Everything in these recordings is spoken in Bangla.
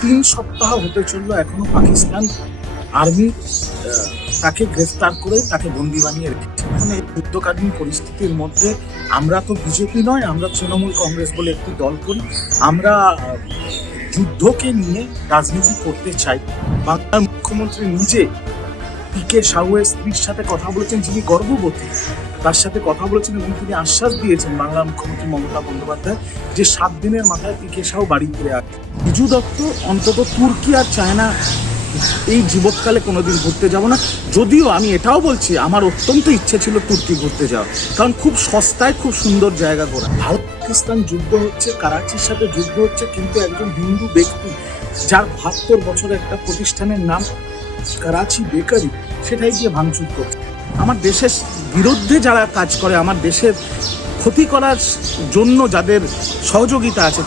তিন সপ্তাহ হতে চললো, এখনো পাকিস্তান আর্মি তাকে গ্রেফতার করে তাকে বন্দি বানিয়ে রেখেছে। এখন এই যুদ্ধকালীন পরিস্থিতির মধ্যে আমরা তো বিজেপি নয়, আমরা তৃণমূল কংগ্রেস বলে একটি দল করি। আমরা যুদ্ধকে নিয়ে রাজনীতি করতে চাই। বাংলার মুখ্যমন্ত্রী নিজে পিকে সাহুয়ের স্ত্রীর সাথে কথা বলেছেন, যিনি গর্ভবতী, তার সাথে কথা বলেছেন এবং তিনি আশ্বাস দিয়েছেন বাংলার মুখ্যমন্ত্রী মমতা বন্দ্যোপাধ্যায় যে 7 দিনের মাথায় পিকে সাহু বাড়ি ফিরে আসবে। বিজু দত্ত অন্তত তুর্কি আর চায়না এই জীবৎকালে কোনোদিন ঘুরতে যাব না। যদিও আমি এটাও বলছি, আমার অত্যন্ত ইচ্ছে ছিল তুর্কি ঘুরতে যাওয়া, কারণ খুব সস্তায় খুব সুন্দর জায়গা ঘোরা। ভারত পাকিস্তান যুদ্ধ হচ্ছে, করাচির সাথে যুদ্ধ হচ্ছে, কিন্তু একজন হিন্দু ব্যক্তি যার 72 বছরের একটা প্রতিষ্ঠানের নাম করাচি বেকারি, সেটাই গিয়ে ভাঙচুর করছে। আমার দেশের বিরুদ্ধে যারা কাজ করে, আমার দেশের ক্ষতি করার জন্য যাদের সহযোগিতা আছে,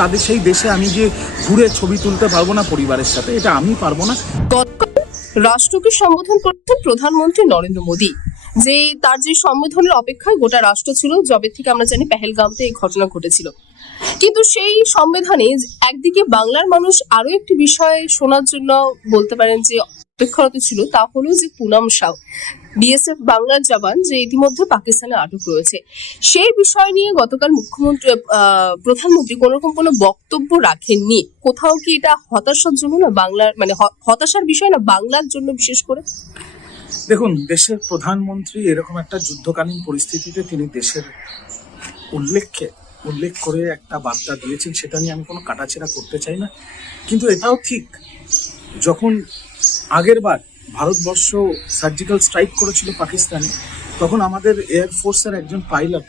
তাদের সেই দেশে আমি যে ঘুরে ছবি তুলতে পারবো না পরিবারের সাথে, এটা আমি পারবো না। রাষ্ট্রকে সম্বোধন করছেন প্রধানমন্ত্রী নরেন্দ্র মোদী, যে তার যে সম্বোধনের অপেক্ষায় গোটা রাষ্ট্র ছিল যবে থেকে আমরা জানি পেহেলগামতে এই ঘটনা ঘটেছিল। কিন্তু সেই সংবিধানে একদিকে বাংলার মানুষ আরো একটি বিষয় শোনার জন্য বলতে পারেন যে অপেক্ষারত ছিল, তা হলো যে পুনাম সাউ বিএসএফ বাংলার জওয়ান যে ইতিমধ্যে পাকিস্তানে আটক রয়েছে। সেই বিষয় নিয়ে গতকাল প্রধানমন্ত্রী কোন রকম কোনো বক্তব্য রাখেননি। কোথাও কি এটা হতাশার জন্য না, বাংলার মানে হতাশার বিষয় না বাংলার জন্য বিশেষ করে? দেখুন, দেশের প্রধানমন্ত্রী এরকম একটা যুদ্ধকালীন পরিস্থিতিতে তিনি দেশের উল্লেখ করে একটা বার্তা দিয়েছেন, সেটা নিয়ে আমি কোনো কাটাছেড়া করতে চাই না। কিন্তু এটাও ঠিক, যখন আগের বার ভারতবর্ষ সার্জিক্যাল স্ট্রাইক করেছিল পাকিস্তানে, তখন আমাদের এয়ারফোর্সের একজন পাইলট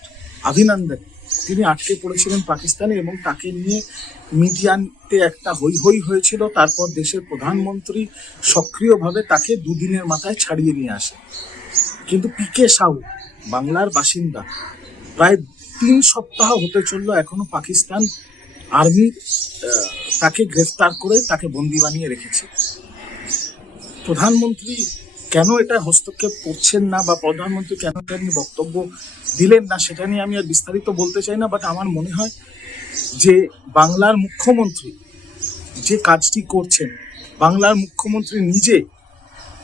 অভিনন্দন, তিনি আটকে পড়েছিলেন পাকিস্তানে এবং তাকে নিয়ে মিডিয়াতে একটা হৈ হৈ হয়েছিল। তারপর দেশের প্রধানমন্ত্রী সক্রিয়ভাবে তাকে 2 দিনের মাথায় ছাড়িয়ে নিয়ে আসে। কিন্তু পিকে সাহু বাংলার বাসিন্দা, প্রায় 3 সপ্তাহ হতে চললো, এখনো পাকিস্তান আর্মি তাকে গ্রেফতার করে তাকে বন্দি বানিয়ে রেখেছে। প্রধানমন্ত্রী কেন এটা হস্তক্ষেপ করছেন না বা প্রধানমন্ত্রী কেন এটা নিয়ে বক্তব্য দিলেন না, সেটা নিয়ে আমি আর বিস্তারিত বলতে চাই না। বাট আমার মনে হয় যে বাংলার মুখ্যমন্ত্রী যে কাজটি করছেন, বাংলার মুখ্যমন্ত্রী নিজে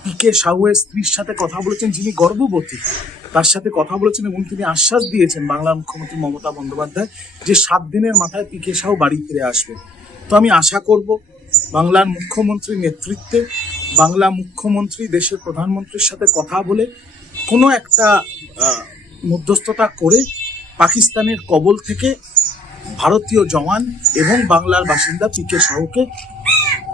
পিকে সাহুয়ের স্ত্রীর সাথে কথা বলেছেন, যিনি গর্ভবতী, তার সাথে কথা বলেছেন এবং তিনি আশ্বাস দিয়েছেন বাংলার মুখ্যমন্ত্রী মমতা বন্দ্যোপাধ্যায় যে 7 দিনের মাথায় পিকে সাহু বাড়ি ফিরে আসবে। তো আমি আশা করব বাংলার মুখ্যমন্ত্রীর নেতৃত্বে বাংলা মুখ্যমন্ত্রী দেশের প্রধানমন্ত্রীর সাথে কথা বলে কোনো একটা মধ্যস্থতা করে পাকিস্তানের কবল থেকে ভারতীয় জওয়ান এবং বাংলার বাসিন্দা পিকে সাহুকে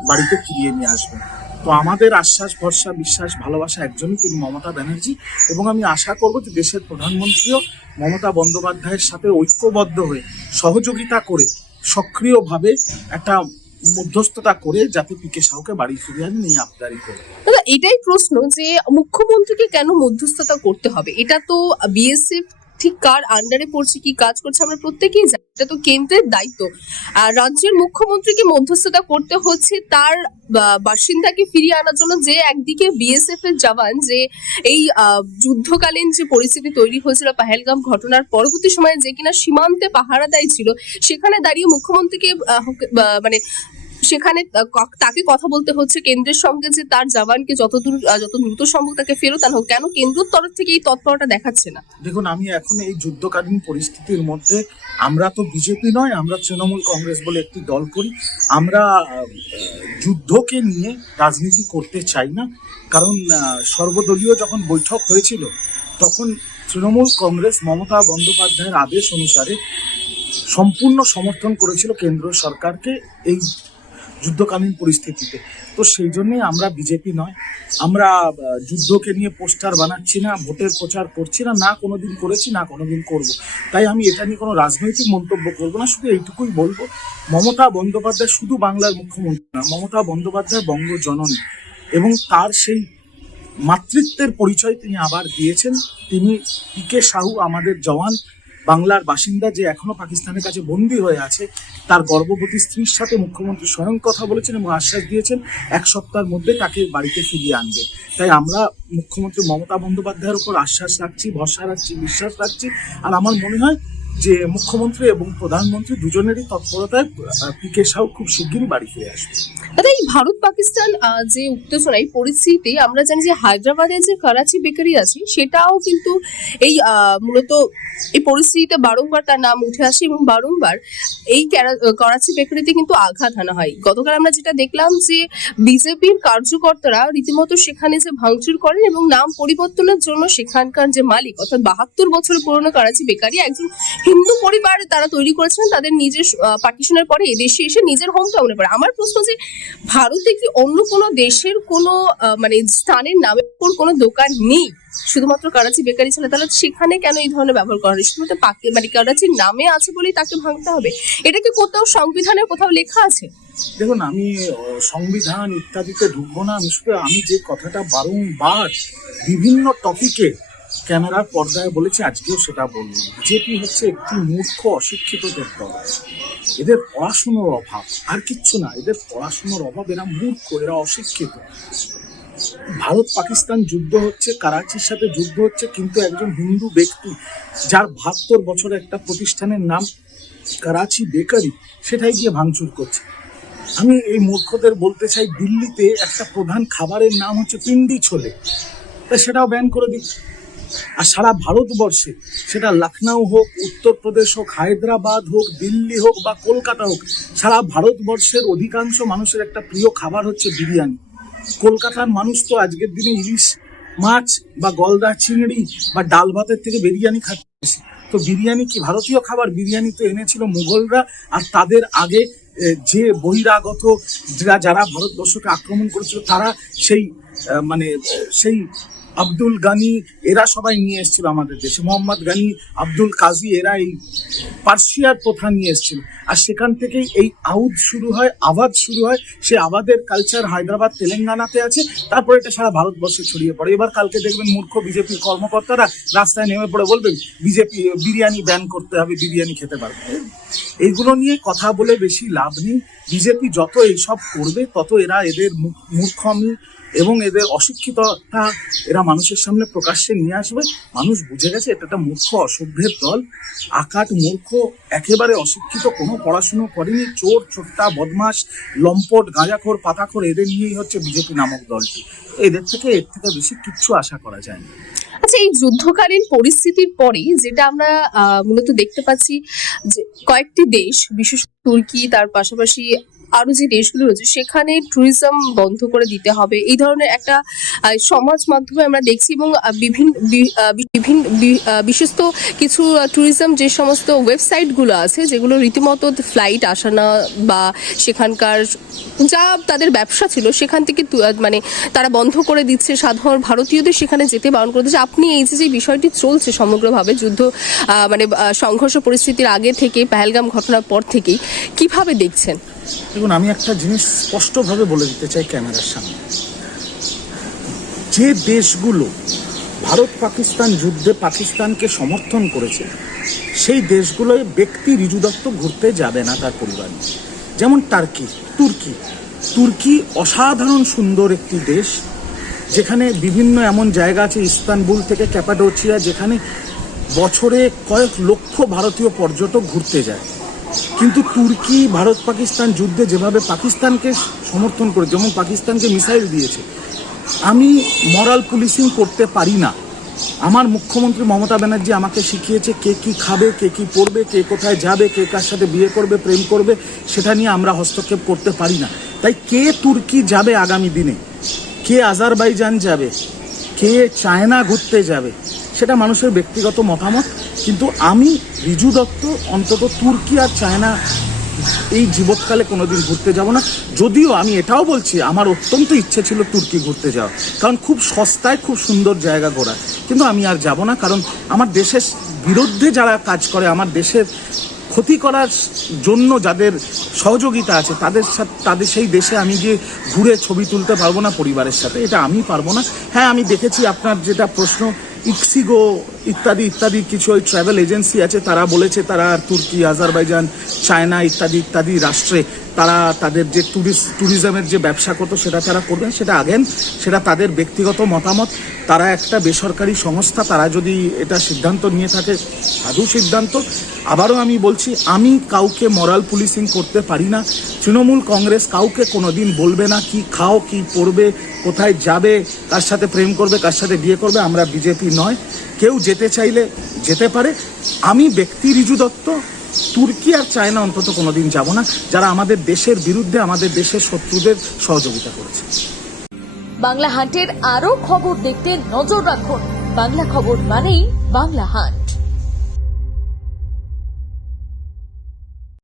বাড়িতে ফিরিয়ে নিয়ে আসবেন। তো আমাদের আশ্বাস, ভরসা, বিশ্বাস, ভালোবাসা একজনই, তিনি মমতা ব্যানার্জি। এবং আমি আশা করব যে দেশের প্রধানমন্ত্রীও মমতা বন্দ্যোপাধ্যায়ের সাথে ঐক্যবদ্ধ হয়ে সহযোগিতা করে সক্রিয়ভাবে একটা মধ্যস্থতা করে যাতে পিকে সাহুকে বাড়ি ফিরিয়ে আনেন, এই আবদারি করে। এটাই প্রশ্ন যে মুখ্যমন্ত্রীকে কেন মধ্যস্থতা করতে হবে? এটা তো বিএসএফ ঠিক কার আন্ডারে পড়ছে, কি কাজ করছে আমরা প্রত্যেকেই জানি, এটা তো কেন্দ্রের দায়িত্ব। আর রাজ্যের মুখ্যমন্ত্রীকে মধ্যস্থতা করতে হচ্ছে তার বাসিন্দাকে ফিরিয়ে আনার জন্য, যে একদিকে বিএসএফ এর জওয়ান যে এই যুদ্ধকালীন যে পরিস্থিতি তৈরি হয়েছিল পেহেলগাম ঘটনার পরবর্তী সময়ে, যে কিনা সীমান্তে পাহারাদারি ছিল, সেখানে দাঁড়িয়ে মুখ্যমন্ত্রীকে মানে সেখানে তাকে কথা বলতে হচ্ছে কেন্দ্রের সঙ্গে যে তার জওয়ানকে যত দ্রুত সম্ভব তাকে ফেরত আনা হোক। কেন কেন্দ্রের তরফ থেকে এই তৎপরতা দেখাচ্ছে না? দেখুন, আমি এখন এই যুদ্ধকালীন পরিস্থিতির মধ্যে, আমরা তো বিজেপি নয়, আমরা তৃণমূল কংগ্রেস বলে একটি দল করি। আমরা যুদ্ধকে নিয়ে রাজনীতি করতে চাই না, কারণ সর্বদলীয় যখন বৈঠক হয়েছিল তখন তৃণমূল কংগ্রেস মমতা বন্দ্যোপাধ্যায়ের আদেশ অনুসারে সম্পূর্ণ সমর্থন করেছিল কেন্দ্র সরকারকে এই যুদ্ধকালীন পরিস্থিতিতে। তো সেই জন্যই আমরা বিজেপি নয়, আমরা যুদ্ধকে নিয়ে পোস্টার বানাচ্ছি না, ভোটের প্রচার করছি না, না কোনোদিন করেছি, না কোনোদিন করব। তাই আমি এটা নিয়ে কোনো রাজনৈতিক মন্তব্য করব না। শুধু এইটুকুই বলবো, মমতা বন্দ্যোপাধ্যায় শুধু বাংলার মুখ্যমন্ত্রী না, মমতা বন্দ্যোপাধ্যায় বঙ্গজননী, এবং তার সেই মাতৃত্বের পরিচয় তিনি আবার দিয়েছেন। তিনি পিকে সাহু, আমাদের জওয়ান, বাংলার বাসিন্দা, যে এখনো পাকিস্তানের কাছে বন্দী হয়ে আছে, তার গর্ভবতী স্ত্রীর সাথে মুখ্যমন্ত্রী স্বয়ং কথা বলেছেন এবং আশ্বাস দিয়েছেন 1 সপ্তাহের মধ্যে তাকে বাড়িতে ফিরিয়ে আনবে। তাই আমরা মুখ্যমন্ত্রী মমতা বন্দ্যোপাধ্যায়ের উপর আশ্বাস রাখছি, ভরসা রাখছি, বিশ্বাস রাখছি। আর আমার মনে হয় যে মুখ্যমন্ত্রী এবং প্রধানমন্ত্রী দুজনেরই তৎপরতায় পিকে সাউ খুব শিগগিরই বাড়ি ফিরে আসবে। দাদা, এই ভারত পাকিস্তান যে উত্তেজনা, এই পরিস্থিতি আমরা জানি যে হায়দ্রাবাদে যে করাচি বেকারি আছে সেটাও কিন্তু এই মূলত এই পরিস্থিতিতে বারংবার তার নাম উঠে আসে এবং বারংবার এই করাচি বেকারিতে কিন্তু আঘাত হানা হয়। গতকাল আমরা যেটা দেখলাম যে বিজেপির কার্যকর্তারা রীতিমতো সেখানে যে ভাঙচুর করেন এবং নাম পরিবর্তনের জন্য সেখানকার যে মালিক, অর্থাৎ 72 বছরের পুরনো করাচি বেকারি, একজন হিন্দু পরিবার তারা তৈরি করেছিলেন তাদের নিজের পার্টিশনের পরে এদেশে এসে নিজের হোম টাউনে পড়ে। আমার প্রশ্ন যে ভারতে কি অন্য কোনো দেশের কোনো মানে স্থানের নামের উপর কোনো দোকান নেই, শুধুমাত্র করাচি বেকারি ছিল, তাহলে সেখানে কেন এই ধরনের ব্যবহার করা হয়? শুধুমাত্র মানে করাচির নামে আছে বলেই তাকে ভাঙতে হবে? এটা কি কোথাও সংবিধানে কোথাও লেখা আছে? দেখুন, আমি সংবিধান ইত্যাদিতে ঢুকবো না। আমি যে কথাটা বারংবার বিভিন্ন টপিকে ক্যামেরার পর্দায় বলেছি, আজকেও সেটা বলবো। বিজেপি হচ্ছে একটি মূর্খ অশিক্ষিতদের দল। এদের পড়াশুনোর অভাব, আর কিচ্ছু না। এদের পড়াশুনোর অভাব, এরা মূর্খ, এরা অশিক্ষিত। ভারত পাকিস্তান যুদ্ধ হচ্ছে, করাচির সাথে যুদ্ধ হচ্ছে, কিন্তু একজন হিন্দু ব্যক্তি যার 72 বছরের একটা প্রতিষ্ঠানের নাম করাচি বেকারি, সেটাই গিয়ে ভাঙচুর করছে। আমি এই মূর্খদের বলতে চাই, দিল্লিতে একটা প্রধান খাবারের নাম হচ্ছে পিন্ডি ছোলে, তা সেটাও ব্যান করে দিচ্ছে। আর সারা ভারতবর্ষে, সেটা লখনউ হোক, উত্তরপ্রদেশ হোক, হায়দ্রাবাদ হোক, দিল্লি হোক বা কলকাতা হোক, সারা ভারতবর্ষের অধিকাংশ মানুষের একটা প্রিয় খাবার হচ্ছে বিরিয়ানি। কলকাতার মানুষ তো আজকের দিনে ইলিশ মাছ বা গলদা চিংড়ি বা ডাল ভাতের থেকে বিরিয়ানি খাচ্ছে। তো বিরিয়ানি কি ভারতীয় খাবার? বিরিয়ানি তো এনেছিল মুঘলরা, আর তাদের আগে যে বহিরাগত যারা ভারতবর্ষকে আক্রমণ করেছিল তারা সেই আব্দুল গানি, এরা সবাই নিয়ে এসেছিল আমাদের দেশে। মোহাম্মদ গানি, আব্দুল কাজী, এরা এই পার্সিয়ার প্রথা নিয়ে এসেছিল। আর সেখান থেকেই এই আউদ শুরু হয়, আবাদ শুরু হয়। সে আবাদের কালচার হায়দ্রাবাদ, তেলেঙ্গানাতে আছে, তারপরে এটা সারা ভারতবর্ষে ছড়িয়ে পড়ে। এবার কালকে দেখবেন মূর্খ বিজেপির কর্মকর্তারা রাস্তায় নেমে পড়ে বলবেন বিজেপি বিরিয়ানি ব্যান করতে হবে, বিরিয়ানি খেতে পারবে। এইগুলো নিয়ে কথা বলে বেশি লাভ নেই। বিজেপি যত এইসব করবে তত এদের মূর্খমি এবং এদের অশিক্ষিততা এরা মানুষের সামনে প্রকাশ্যে নিয়ে আসবে। মানুষ বুঝে গেছে এটা একটা মূর্খ অসভ্যের দল, আকাট মূর্খ, একেবারে অশিক্ষিত, কোনো পড়াশুনো করেনি, চোর ছোট্টা বদমাস, লম্পট, গাঁজাখোর, পাতাখোর, এদের নিয়েই হচ্ছে বিজেপি নামক দলটি। এর থেকে বেশি কিচ্ছু আশা করা যায় না। আচ্ছা, এই যুদ্ধকালীন পরিস্থিতির পরে যেটা আমরা মূলত দেখতে পাচ্ছি যে কয়েকটি দেশ, বিশেষ তুর্কি, তার পাশাপাশি আরো যে দেশগুলো রয়েছে সেখানে ট্যুরিজম বন্ধ করে দিতে হবে, এই ধরনের একটা সমাজ মাধ্যমে আমরা দেখছি। এবং বিশেষত কিছু ট্যুরিজম যে সমস্ত ওয়েবসাইটগুলো আছে যেগুলো রীতিমতো ফ্লাইট আসা না বা সেখানকার যা তাদের ব্যবসা ছিল সেখান থেকে মানে তারা বন্ধ করে দিচ্ছে, সাধারণ ভারতীয়দের সেখানে যেতে বারণ করে দিচ্ছে। আপনি এই যে বিষয়টি চলছে সমগ্রভাবে যুদ্ধ মানে সংঘর্ষ পরিস্থিতির আগে থেকে, পেহেলগাম ঘটনার পর থেকেই, কিভাবে দেখছেন? দেখুন, আমি একটা জিনিস স্পষ্টভাবে বলে দিতে চাই ক্যামেরার সামনে। যে দেশগুলো ভারত পাকিস্তান যুদ্ধে পাকিস্তানকে সমর্থন করেছে সেই দেশগুলোয় ব্যক্তি রিজু দত্ত ঘুরতে যাবে না তার পরিবার। যেমন তুর্কি অসাধারণ সুন্দর একটি দেশ, যেখানে বিভিন্ন এমন জায়গা আছে, ইস্তানবুল থেকে ক্যাপাডোচিয়া, যেখানে বছরে কয়েক লক্ষ ভারতীয় পর্যটক ঘুরতে যায়। কিন্তু তুর্কি ভারত পাকিস্তান যুদ্ধে যেভাবে পাকিস্তানকে সমর্থন করে, যেমন পাকিস্তানকে মিসাইল দিয়েছে, আমি মরাল পুলিশিং করতে পারি না। আমার মুখ্যমন্ত্রী মমতা ব্যানার্জি আমাকে শিখিয়েছে কে কি খাবে, কে কি পড়বে, কে কোথায় যাবে, কে কার সাথে বিয়ে করবে, প্রেম করবে, সেটা নিয়ে আমরা হস্তক্ষেপ করতে পারি না। তাই কে তুর্কি যাবে আগামী দিনে, কে আজারবাইজান যাবে, কে চায়না ঘুরতে যাবে, সেটা মানুষের ব্যক্তিগত মতামত। কিন্তু আমি রিজু দত্ত অন্তত তুর্কি আর চায়না এই জীবৎকালে কোনোদিন ঘুরতে যাব না। যদিও আমি এটাও বলছি, আমার অত্যন্ত ইচ্ছে ছিল তুর্কি ঘুরতে যাওয়া, কারণ খুব সস্তায় খুব সুন্দর জায়গা ঘোরা। কিন্তু আমি আর যাব না, কারণ আমার দেশের বিরুদ্ধে যারা কাজ করে, আমার দেশের ক্ষতি করার জন্য যাদের সহযোগিতা আছে, তাদের সেই দেশে আমি গিয়ে ঘুরে ছবি তুলতে পারবো না পরিবারের সাথে, এটা আমি পারবো না। হ্যাঁ, আমি দেখেছি আপনার যেটা প্রশ্ন, ইক্সিগো ইত্যাদি কিছু ওই ট্রাভেল এজেন্সি আছে, তারা বলেছে তারা তুর্কি, আজারবাইজান, চায়না ইত্যাদি রাষ্ট্রে তারা তাদের যে ট্যুরিজমের যে ব্যবসা করতো সেটা তারা করবেন, সেটা আগেন, সেটা তাদের ব্যক্তিগত মতামত। তারা একটা বেসরকারি সংস্থা, তারা যদি এটা সিদ্ধান্ত নিয়ে থাকে সাধু সিদ্ধান্ত। আবারও আমি বলছি, আমি কাউকে মরাল পুলিশিং করতে পারি না। তৃণমূল কংগ্রেস কাউকে কোনোদিন বলবে না কি খাও, কি পড়বে, কোথায় যাবে, কার সাথে প্রেম করবে, কার সাথে বিয়ে করবে। আমরা বিজেপি নয়, কেউ যেতে চাইলে যেতে পারে। আমি ব্যক্তি রিজু দত্ত তুর্কি আর চায়না অন্তত কোনোদিন যাব না, যারা আমাদের দেশের বিরুদ্ধে, আমাদের দেশের শত্রুদের সহযোগিতা করেছে। বাংলা হান্টের আরো খবর দেখতে নজর রাখুন। বাংলা খবর মানেই বাংলা হান্ট।